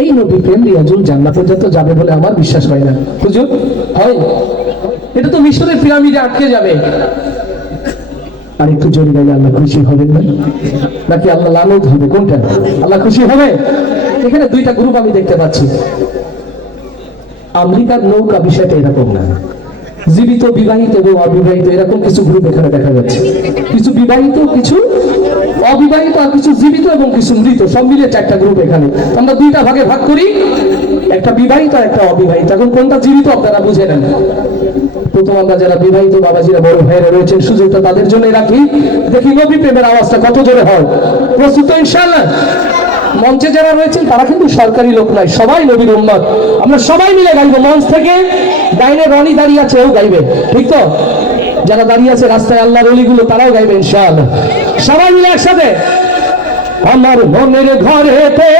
এই নবী প্রেম যাবে বলে আমার বিশ্বাস হয় না। হুজুর, হয়। এটা তো মিশরের পিরামিডে আটকে যাবে। জোরে আল্লাহ খুশি হবেন না? নাকি আল্লাহ লালত হবে? কোনটা? আল্লাহ খুশি হবে? এখানে দুইটা গ্রুপ আমি দেখতে পাচ্ছি। আমেরিকার নৌকা বিষয়টা এরকম না। জীবিত বিবাহিত এবং অবিবাহিত এরকম কিছু গ্রুপ এখানে দেখা যাচ্ছে। কিছু বিবাহিত, কিছু অবিবাহিত আর কিছু জীবিত এবং কিছু মৃত, সব মিলিয়ে চারটা গ্রুপ এখানে। আমরা দুইটা ভাগে ভাগ করি, একটা বিবাহিত একটা অবিবাহিত। এখন কোনটা জীবিত আপনারা বুঝে নেন। প্রথম আমরা যারা বিবাহিত বাবাজিরা, বড় ভাইয়েরা রয়েছেন, সুযোগটা তাদের জন্য রাখি। দেখি নবী প্রেমের আওয়াজটা কত জোরে হয়। প্রস্তুত তো ইনশাআল্লাহ? মঞ্চে যারা রয়েছেন, তারা কিন্তু সরকারি লোক নয়, সবাই নবীর উম্মত। আমরা সবাই মিলে গাইবো, মঞ্চ থেকে ডাইনে রনি দাঁড়িয়ে আছে, ও গাইবে, ঠিক তো? যারা দাঁড়িয়ে আছে রাস্তায়, আল্লাহর অলিগুলো, তারাও গাইবে ইনশাআল্লাহ। সবাই মিলে একসাথে। আমার মনের ঘরেতে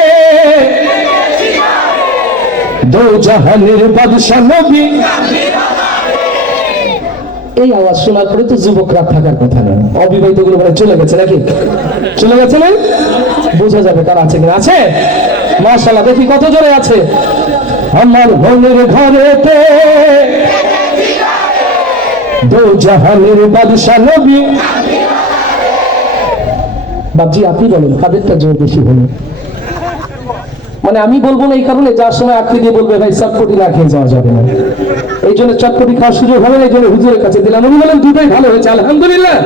দো জাহানের বাদশা নবী। এই আওয়াজ শোনার পরে তো যুবকরা থাকার কথা না অবিবাহিতগুলো বলে চলে গেছে নাকি? চলে গেছে না? বোঝা যাবে তার আছে কিনা। আছে? মাশাল্লাহ দেখি কত জোরে আছে। আমার মনের ঘরেতে দো জাহানের বাদশা নবী। বাবজি আপনি বলেন, কাদেরটা জোর বেশি হলো মানে আমি বলব না এই কারণে, যার সময় আঁকড়ে দিয়ে বলবে, ভাই, চটপটি না খেয়ে যাওয়া যাবে না। এই জন্য চটপটি খাওয়ার সুযোগ হবে না, এই জন্য হুজুরের কাছে দিলাম। উনি বলেন, দুটোই ভালো হয়েছে, আলহামদুলিল্লাহ।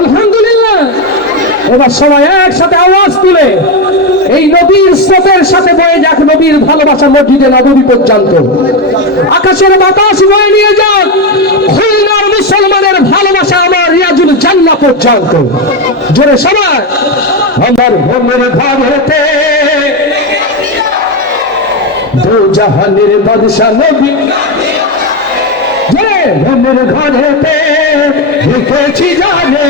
আলহামদুলিল্লাহ। এবার সবাই একসাথে আওয়াজ তুলে, এই নবীর স্রোতের সাথে বয়ে যাক, নবীর ভালোবাসা মসজিদে নবী পর্যন্ত। আকাশের বাতাস বয়ে নিয়ে যাক, খুলনার মুসলমানের ভালোবাসা জান্নাহ পর্যন্ত জোরে সবাই। আমার মনের ঘরেতে দো জাহানের বাদশা নবী। জানে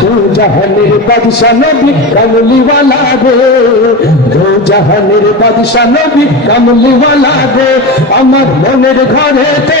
দো জাহানের বাদশা নবী কমলিওয়ালা দো জাহানের বাদশা নবী কমলিওয়ালা রে আমার মনের ঘরেতে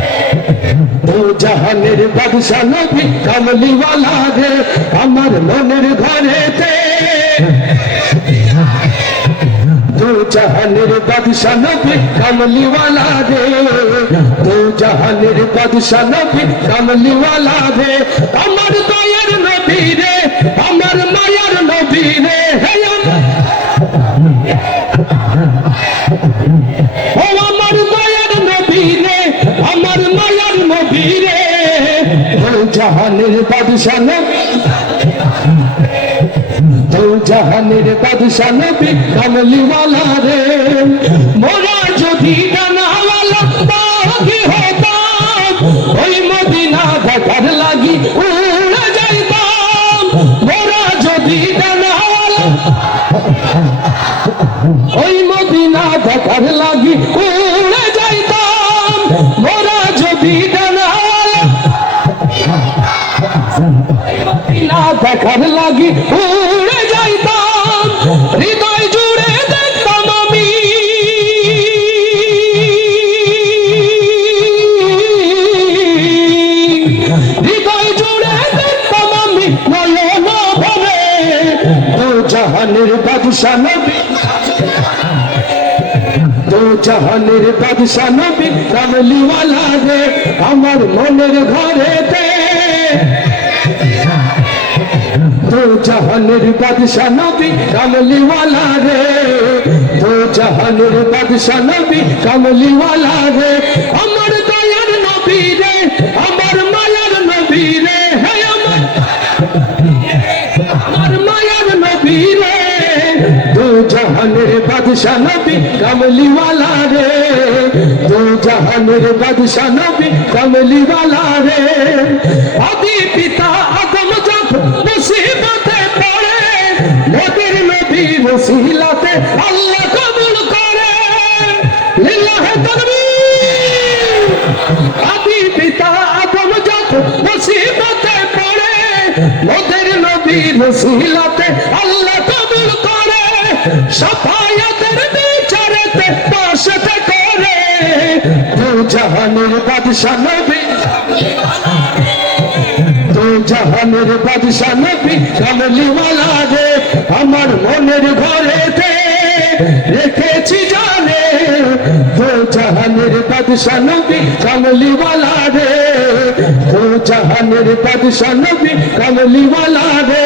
দো জাহানের বাদশা নবী কামলিওয়ালা রে, আমার মনের ঘরেতে। দো জাহানের বাদশা নবী কামলিওয়ালা রে দো জাহানের বাদশা নবী কামলিওয়ালা রে, আমার দয়ার জাহানের বাদশা নবী। দো জাহানের বাদশা নবী, কমলিওয়ালা রে। মোরা যদি ওই মদিনা দেখার লাগি উড়ে যাইতাম। মোরা যদি ওই মদিনা দেখার লাগি জাহানের বাদশা নবী। দু জাহানের বাদশা নবী, কামলিওয়ালা রে, আমার মনের ঘরেতে। দো জাহানের বাদশা নবী, কামলিওয়ালা রে। দো জাহানের বাদশা নবী, কামলিওয়ালা রে, আমার জাহানের বাদশা নবী কামলিওয়ালা রে দো জাহানের বাদশা নবী কামলিওয়ালা রে আদি পিতা আদম যখন মুসিবতে পড়ে মোদের নবীর ওসিলাতে আল্লাহ কবুল করে লিল্লাহে তাকবীর আদি পিতা আদম যখন মুসিবতে পড়ে মোদের নবীর ওসিলাতে আল্লাহ কবুল করে বিচারেতে পাশতে করে দু জাহানের বাদশা নবী। দু জাহানের বাদশা নবী কামলিওয়ালা রে, আমার মনের ঘরেতে রেখেছি জানে। দু জাহানের বাদশা নবী কামলিওয়ালা রে, দু জাহানের নবী কামলিওয়ালা রে।